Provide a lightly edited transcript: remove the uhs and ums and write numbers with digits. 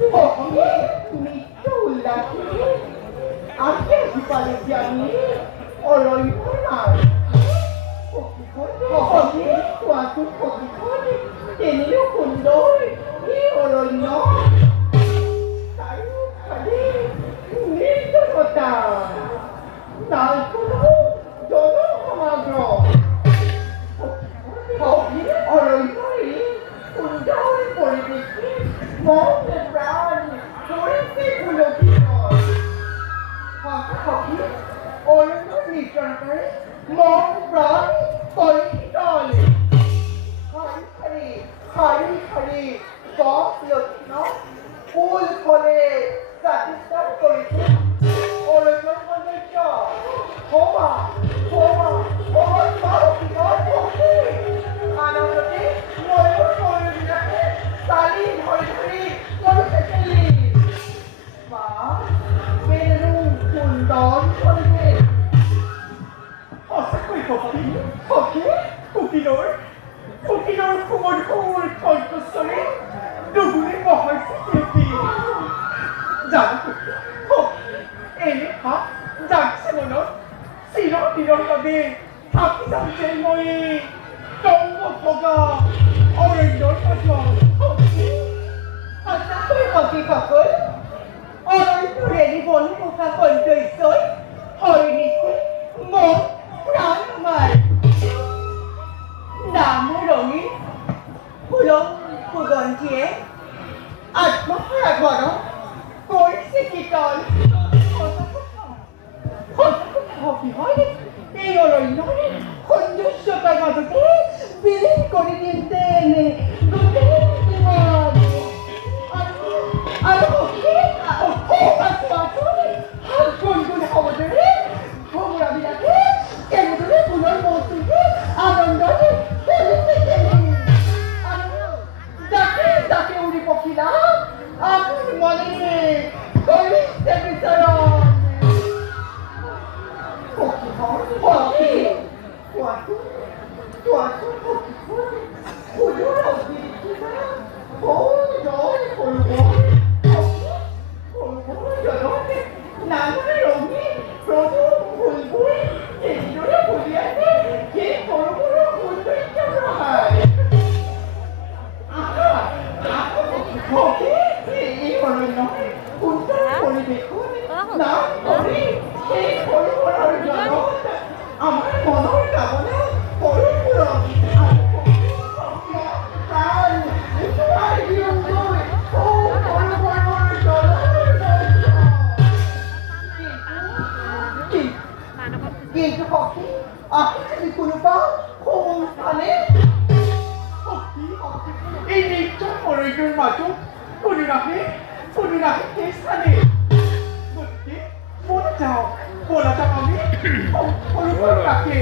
তুমি চুল্লাকি আজকে পাৰে জানি অৰই নাই কোয়াটো কবিখন তেনেও সুন্দৰ এই অৰণ্য তাইও খালি নিৰ্জনতা তাৰ কোনো জনসমাগ্ৰ অৰণ্যই সুন্দৰ পৰিৱেশে মন প্ৰাণ পৰিস্থিতি পুলকিত সখী অৰণ্যৰ নিৰ্জনতাৰে মন প্ৰাণ পৰিশীতল শাৰী শাৰী গছ লক্ষ্য ফুল ফলে প্ৰতিষ্ঠা কৰিছে অৰণ্যৰ সৌন্দৰ্য হোৱা আনন্দতে ময়ূৰ ময়ূৰবিলাকে চালি ধৰি কৰিছে বা কেনেনো সুন্দৰ পৰিৱেশ সঁচাকৈ সখী কুকিলৰ সুমধুৰ কণ্ঠস্বৰে দুগুণে বহাইছে শিল্পী জানো এনে ভাৱ জাগছে মনত চিৰদিনৰ বাবে থাকি যাম যেন মই দংগ ভগা অৰণ্যৰ মাজত সঁচাকৈ সখীসকল অৰণ্যৰেই বনমুখা সৌন্দৰ্যই হৰিণীছে মন প্ৰাণ আমাৰ নামো ৰঙীন ফুলৰ সুগন্ধিয়ে আত্মসাগৰ কৰিছে কীৰ্তন এই অৰণ্যৰে সৌন্দৰ্যতাৰ মাজতে বিলীন কৰি দিলে আৰু গুণগুণ শব্দৰে ভোমোৰাবিলাকে কেনেদৰে ফুলৰ মৌচুমে আনন্দৰে যাকে উৰি পখিলা আপোন মনে কৰিছে বিচৰণ আমাৰ মনেৰ কামনা পৰিপূৰণ কিন্তু সখী আপনি কোনোবা অনুষ্ঠানে এই নিৰ্জন অৰণ্যৰ মাজত কোনো নাহে সেই স্থানে গতিকে মন যাওক বলা যাওক আমি সৰু ৰাখে